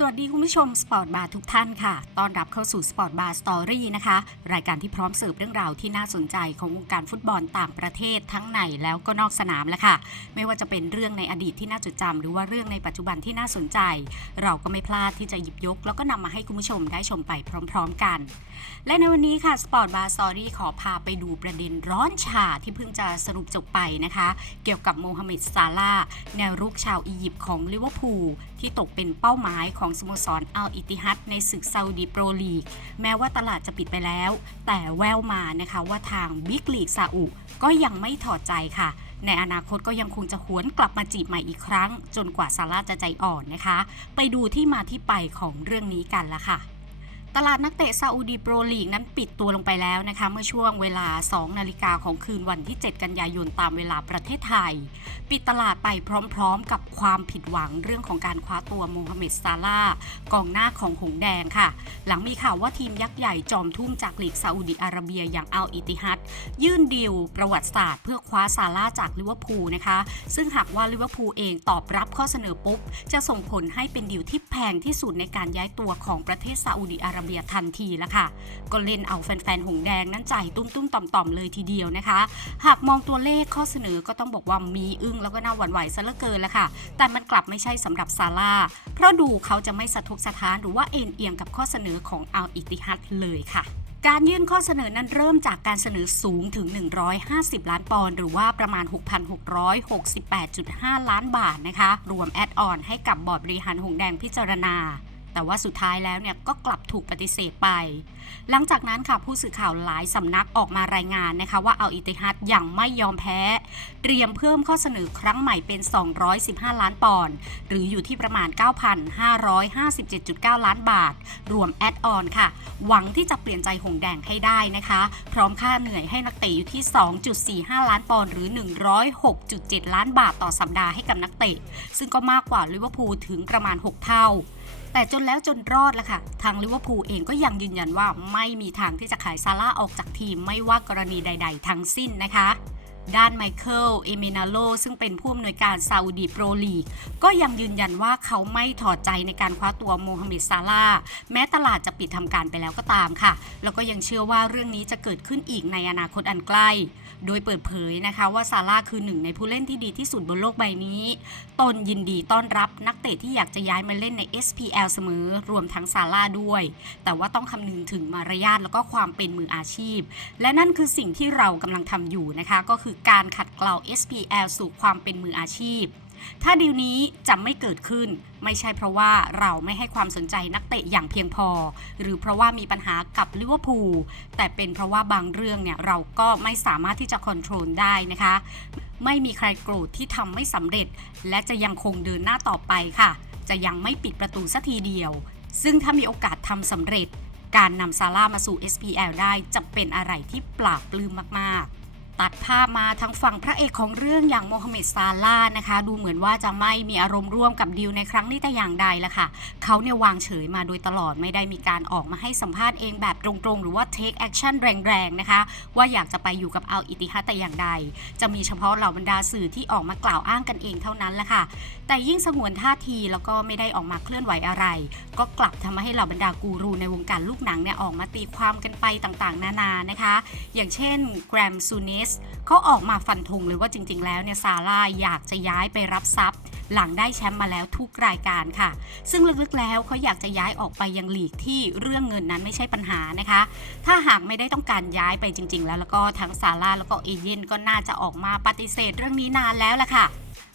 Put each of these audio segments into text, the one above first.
สวัสดีคุณผู้ชมสปอร์ตบาร์ทุกท่านค่ะ ต้อนรับเข้าสู่สปอร์ตบาร์สตอรี่นะคะ รายการที่พร้อมเสิร์ฟเรื่องราวที่น่าสนใจของวงการฟุตบอลต่างประเทศทั้งในแล้วก็นอกสนามแล้วค่ะ ไม่ว่าจะเป็นเรื่องในอดีตที่น่าจดจำหรือว่าเรื่องในปัจจุบันที่น่าสนใจ เราก็ไม่พลาดที่จะหยิบยก แล้วก็นำมาให้คุณผู้ชมได้ชมไปพร้อม ๆ กัน และในวันนี้ค่ะสปอร์ตบาร์สตอรี่ขอพาไปดูประเด็นร้อนฉาที่เพิ่งจะสรุปจบไปนะคะ เกี่ยวกับโมฮัมเหม็ดซาลาแนวรุกชาวอียิปต์ของลิเวอร์พูลที่ตกเป็นเป้าหมายของสโมสรอัลอิติฮัดในศึกซาอุดีโปรลีก แม้ว่าตลาดจะปิดไปแล้ว แต่แววมานะคะว่าทางบิ๊กลีกซาอุก็ยังไม่ถอดใจค่ะ ในอนาคตก็ยังคงจะหวนกลับมาจีบใหม่อีกครั้ง จนกว่าซาร่าจะใจอ่อนนะคะ ไปดูที่มาที่ไปของเรื่องนี้กันละค่ะ ตลาดนักเตะซาอุดีโปรลีกนั้นปิดตัวลงไปแล้วนะคะ เมื่อช่วงเวลา 2 นาฬิกาของคืนวันที่ 7 กันยายนตามเวลาประเทศไทย ปิดตลาดไปพร้อมๆ กับความผิดหวังเรื่องของการคว้าตัวโมฮัมเหม็ดซาลากองหน้าของหงแดงค่ะ หลังมีข่าวว่าทีมยักษ์ใหญ่จอมทุ่มจากลีกซาอุดิอาระเบียอย่างอัลอิติฮัดยื่นดีลประวัติศาสตร์เพื่อคว้าซาลาจากลิเวอร์พูลนะคะ ซึ่งหากว่าลิเวอร์พูลเองตอบรับข้อเสนอปุ๊บจะส่งผลให้เป็นดีลที่แพงที่สุดในการย้ายตัวของประเทศซาอุดิอาระระเบียทันทีแล้วค่ะ ก็เล่นเอาแฟนๆ หงแดงนั้นใจตุ้มๆต่อมๆเลยทีเดียวนะคะ หากมองตัวเลขข้อเสนอก็ต้องบอกว่ามีอึ้งแล้วก็น่าหวั่นไหวซะเหลือเกินแล้วค่ะ แต่มันกลับไม่ใช่สำหรับซาร่า เพราะดูเขาจะไม่สะทกสะท้านหรือว่าเอ็นเอียงกับข้อเสนอของอัลอิติฮัดเลยค่ะการยื่นข้อเสนอนั้นเริ่มจากการเสนอสูงถึง 150 ล้านปอนด์หรือว่าประมาณ 6,668.5 ล้านบาทนะคะ รวมแอดออนให้กับบอร์ดบริหารหงแดงพิจารณา แต่ว่าสุดท้ายแล้วเนี่ยก็กลับถูกปฏิเสธไป หลังจากนั้นค่ะผู้สื่อข่าวหลายสำนักออกมารายงานนะคะว่าเอัลอิติฮัดยังไม่ยอมแพ้ เตรียมเพิ่มข้อเสนอครั้งใหม่เป็น 215 ล้านปอนด์หรืออยู่ที่ประมาณ 9,557.9 ล้านบาท รวมแอดออนค่ะ หวังที่จะเปลี่ยนใจหงแดงให้ได้นะคะ พร้อมค่าเหนื่อยให้นักเตะอยู่ที่ 2.45 ล้านปอนด์หรือ 106.7 ล้านบาทต่อสัปดาห์ให้กับนักเตะ ซึ่งก็มากกว่าลิเวอร์พูลถึงประมาณ 6 เท่า แต่จนแล้วจนรอดละค่ะ ทางลิเวอร์พูลเองก็ยังยืนยันว่าไม่มีทางที่จะขายซาร่าออกจากทีมไม่ว่ากรณีใด ๆ ทั้งสิ้นนะคะ ด้านไมเคิล เอเมนาโล ซึ่งเป็นผู้อำนวยการซาอุดีโปรลีก ก็ยังยืนยันว่าเขาไม่ถอดใจในการคว้าตัวโมฮัมเหม็ดซาลาแม้ตลาดจะปิดทำการไปแล้วก็ตามค่ะ แล้วก็ยังเชื่อว่าเรื่องนี้จะเกิดขึ้นอีกในอนาคตอันใกล้ โดยเปิดเผยนะคะว่าซาร่าคือหนึ่งในผู้เล่นที่ดีที่สุดบนโลกใบนี้ ตนยินดีต้อนรับนักเตะที่อยากจะย้ายมาเล่นใน SPL เสมอ รวมทั้งซาร่าด้วย แต่ว่าต้องคำนึงถึงมารยาทแล้วก็ความเป็นมืออาชีพ และนั่นคือสิ่งที่เรากำลังทำอยู่นะคะก็คือการขัดเกลา SPL สู่ความเป็นมืออาชีพ ถ้าดีลนี้จะไม่เกิดขึ้น ไม่ใช่เพราะว่าเราไม่ให้ความสนใจนักเตะอย่างเพียงพอ หรือเพราะว่ามีปัญหากับลิเวอร์พูลแต่เป็นเพราะว่าบางเรื่องเนี่ยเราก็ไม่สามารถที่จะควบคุมได้นะคะ ไม่มีใครโกรธที่ทำไม่สำเร็จ และจะยังคงเดินหน้าต่อไปค่ะ จะยังไม่ปิดประตูสัทีเดียว ซึ่งถ้ามีโอกาสทำสำเร็จการนำซาร่ามาสู่ SPL ได้จะเป็นอะไรที่ปราบปลื้มมาก ๆ ตัดภาพมาทางฝั่งพระเอกของเรื่องอย่างโมฮัมเหม็ดซาลาห์นะคะ ดูเหมือนว่าจะไม่มีอารมณ์ร่วมกับดีลในครั้งนี้แต่อย่างใดละค่ะ เขาเนี่ยวางเฉยมาโดยตลอดไม่ได้มีการออกมาให้สัมภาษณ์เองแบบตรงๆ หรือว่า take action แรงๆ นะคะ ว่าอยากจะไปอยู่กับอัลอิติฮัดแต่อย่างใด จะมีเฉพาะเหล่าบรรดาสื่อที่ออกมากล่าวอ้างกันเองเท่านั้นละค่ะ แต่ยิ่งสงวนท่าทีแล้วก็ไม่ได้ออกมาเคลื่อนไหวอะไร ก็กลับทำให้เหล่าบรรดากูรูในวงการลูกหนังเนี่ยออกมาตีความกันไปต่างๆ นานานะคะ อย่างเช่นแกรมซูเนสเขาออกมาฟันธงเลยว่าจริง ๆ แล้วเนี่ยซาร่าอยากจะย้ายไปรับทรัพย์ หลังได้แชมป์มาแล้วทุกรายการค่ะ ซึ่งลึกๆแล้วเขาอยากจะย้ายออกไปยังลีกที่เรื่องเงินนั้นไม่ใช่ปัญหานะคะ ถ้าหากไม่ได้ต้องการย้ายไปจริง ๆ แล้วแล้วก็ทั้งซาร่าแล้วก็เอเย่นก็น่าจะออกมาปฏิเสธเรื่องนี้นานแล้วล่ะค่ะ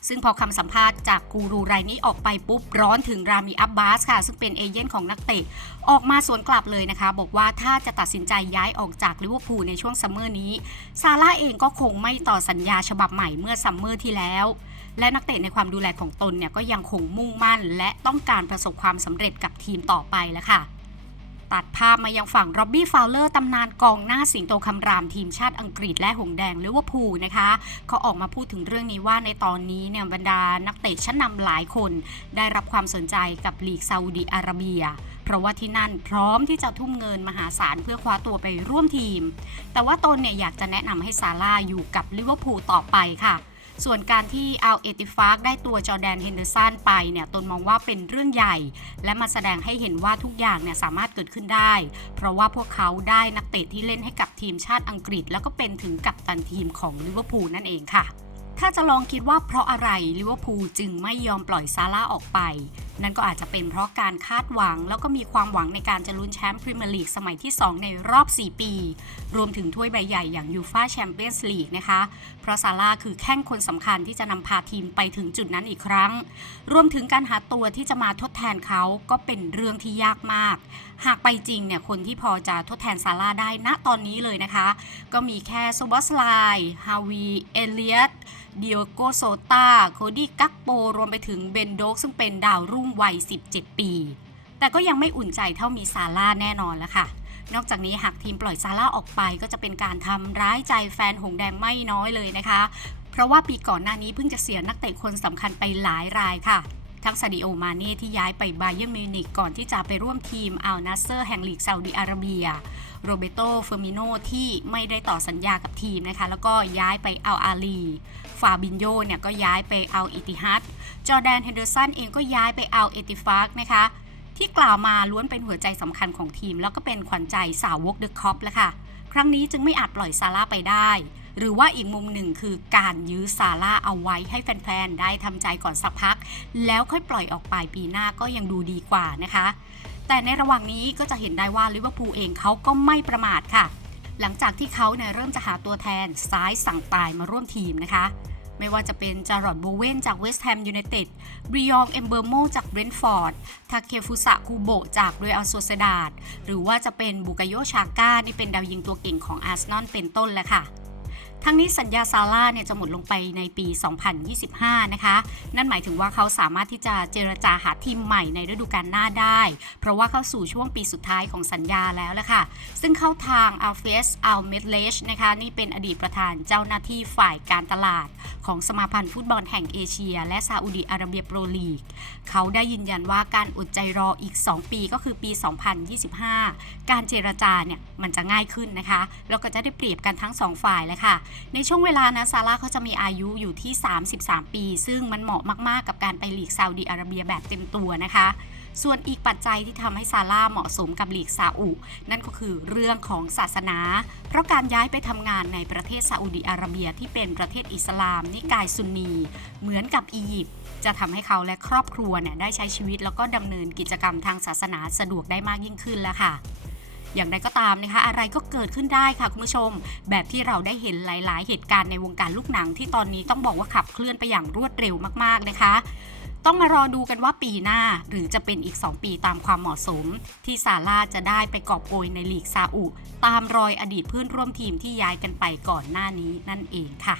ซึ่งพอคำสัมภาษณ์จากกูรูรายนี้ออกไปปุ๊บ ร้อนถึงรามีอับบาสค่ะ ซึ่งเป็นเอเย่นของนักเตะ ออกมาสวนกลับเลยนะคะ บอกว่าถ้าจะตัดสินใจย้ายออกจากลิเวอร์พูลในช่วงซัมเมอร์นี้ ซาร่าเองก็คงไม่ต่อสัญญาฉบับใหม่เมื่อซัมเมอร์ที่แล้ว และนักเตะในความดูแลของตนเนี่ยก็ยังคงมุ่งมั่น และต้องการประสบความสำเร็จกับทีมต่อไปแล้วค่ะ ตัดภาพมายังฝั่งร็อบบี้ฟาวเลอร์ตำนานกองหน้าสิงโตคำรามทีมชาติอังกฤษและหงแดงลิเวอร์พูลนะคะเขาออกมาพูดถึงเรื่องนี้ว่าในตอนนี้เนี่ยบรรดานักเตะชั้นนำหลายคน ได้รับความสนใจกับลีกซาอุดิอาระเบียเพราะว่าที่นั่นพร้อมที่จะทุ่มเงินมหาศาลเพื่อคว้าตัวไปร่วมทีม แต่ว่าตนเนี่ยอยากจะแนะนำให้ซาร่าอยู่กับลิเวอร์พูลต่อไปค่ะ ส่วนการที่เอาเอติฟาร์กได้ตัวจอแดนเฮนเดอร์สันไปเนี่ยตนมองว่าเป็นเรื่องใหญ่ และมาแสดงให้เห็นว่าทุกอย่างเนี่ยสามารถเกิดขึ้นได้ เพราะว่าพวกเขาได้นักเตะที่เล่นให้กับทีมชาติอังกฤษ แล้วก็เป็นถึงกัปตันทีมของลิเวอร์พูลนั่นเองค่ะ ถ้าจะลองคิดว่าเพราะอะไรลิเวอร์พูลจึงไม่ยอมปล่อยซาร่าออกไป นั่นก็อาจจะเป็นเพราะการคาดหวัง แล้วก็มีความหวังในการจะลุ้นแชมป์พรีเมียร์ลีกสมัยที่ 2 ในรอบ 4 ปี รวมถึงถ้วยใบใหญ่อย่างยูฟาแชมเปี้ยนส์ลีกนะคะ เพราะซาร่าคือแข้งคนสำคัญที่จะนำพาทีมไปถึงจุดนั้นอีกครั้ง รวมถึงการหาตัวที่จะมาทดแทนเขาก็เป็นเรื่องที่ยากมาก หากไปจริงเนี่ยคนที่พอจะทดแทนซาร่าได้ณตอนนี้เลยนะคะ ก็มีแค่โซบอสไลฮาวีเอเลียต เดียโกโซตาโคดี้กักโป รวมไปถึงเบนโดกซึ่งเป็นดาวรุ่งวัย 17 ปี แต่ก็ยังไม่อุ่นใจเท่ามีซาร่าแน่นอนแล้วค่ะ นอกจากนี้หากทีมปล่อยซาร่าออกไปก็จะเป็นการทำร้ายใจแฟนหงแดงไม่น้อยเลยนะคะ เพราะว่าปีก่อนหน้านี้เพิ่งจะเสียนักเตะคนสำคัญไปหลายรายค่ะ ทั้งซาดิโอมาเน่ที่ย้ายไปบาเยิร์มิวนิกก่อนที่จะไปร่วมทีมอัลนัสเซอร์แห่งลีกซาอุดิอาระเบีย โรเบโตเฟอร์มิโนที่ไม่ได้ต่อสัญญากับทีมนะคะแล้วก็ย้ายไปอัลอาลีฟาบินโยเนี่ยก็ย้ายไปอัลอิติฮัดจอแดนเฮนเดอร์สันเองก็ย้ายไปอัลเอติฟาร์กนะคะที่กล่าวมาล้วนเป็นหัวใจสำคัญของทีม แล้วก็เป็นขวัญใจสาวกเดอะคอปแล้วค่ะ ครั้งนี้จึงไม่อาจปล่อยซาร่าไปได้ หรือว่าอีกมุมหนึ่งคือการยื้อซาร่าเอาไว้ให้แฟนๆ ได้ทำใจก่อนสักพัก แล้วค่อยปล่อยออกไปปีหน้าก็ยังดูดีกว่านะคะ แต่ในระหว่างนี้ก็จะเห็นได้ว่าลิเวอร์พูลเองเขาก็ไม่ประมาทค่ะ หลังจากที่เขาเนี่ยเริ่มจะหาตัวแทนซ้ายสั่งตายมาร่วมทีมนะคะ ไม่ว่าจะเป็นจารอดโบเวนจากเวสต์แฮมยูไนเต็ดบริยองเอมเบอร์โมจากเบรนท์ฟอร์ด ทาเคฟุสะคูโบจากเรอัลโซเซดาดหรือว่าจะเป็นบุกโยชาก้านี่เป็นดาวยิงตัวเก่งของอาร์เซนอลเป็นต้นแหละค่ะ ทั้งนี้สัญญาซาร่าเนี่ยจะหมดลงไปในปี 2025 นะคะ นั่นหมายถึงว่าเขาสามารถที่จะเจรจาหาทีมใหม่ในฤดูกาลหน้าได้ เพราะว่าเข้าสู่ช่วงปีสุดท้ายของสัญญาแล้วละค่ะ ซึ่งเข้าทางอัลเฟสอัลเมดเลชนะคะ นี่เป็นอดีตประธานเจ้าหน้าที่ฝ่ายการตลาด ของสมาพันธ์ฟุตบอลแห่งเอเชีย และซาอุดิอาระเบียโปรลีก เขาได้ยืนยันว่าการอดใจรออีก 2 ปีก็คือปี 2025 การเจรจาเนี่ยมันจะง่ายขึ้นนะคะแล้วก็จะได้เปรียบกันทั้ง 2 ฝ่ายเลยค่ะในช่วงเวลานะซาร่าเขาจะมีอายุอยู่ที่ 33 ปี ซึ่งมันเหมาะมาก ๆ กับการไปหลีกซาอุดิอาระเบียแบบเต็มตัวนะคะ ส่วนอีกปัจจัยที่ทำให้ซาร่าเหมาะสมกับหลีกซาอุ นั่นก็คือเรื่องของศาสนา เพราะการย้ายไปทำงานในประเทศซาอุดิอาระเบียที่เป็นประเทศอิสลาม นิกายซุนนี เหมือนกับอียิปต์จะทำให้เขาและครอบครัวเนี่ยได้ใช้ชีวิตแล้วก็ดำเนินกิจกรรมทางศาสนาสะดวกได้มากยิ่งขึ้นแล้วค่ะ อย่างไรก็ตามนะคะ อะไรก็เกิดขึ้นได้ค่ะคุณผู้ชม แบบที่เราได้เห็นหลาย ๆ เหตุการณ์ในวงการลูกหนังที่ตอนนี้ต้องบอกว่าขับเคลื่อนไปอย่างรวดเร็วมาก ๆ นะคะต้องมารอดูกันว่าปีหน้าหรือจะเป็นอีก 2 ปีตามความเหมาะสม ที่ซาร่าจะได้ไปกอบโกยในลีกซาอุ ตามรอยอดีตเพื่อนร่วมทีมที่ย้ายกันไปก่อนหน้านี้นั่นเองค่ะ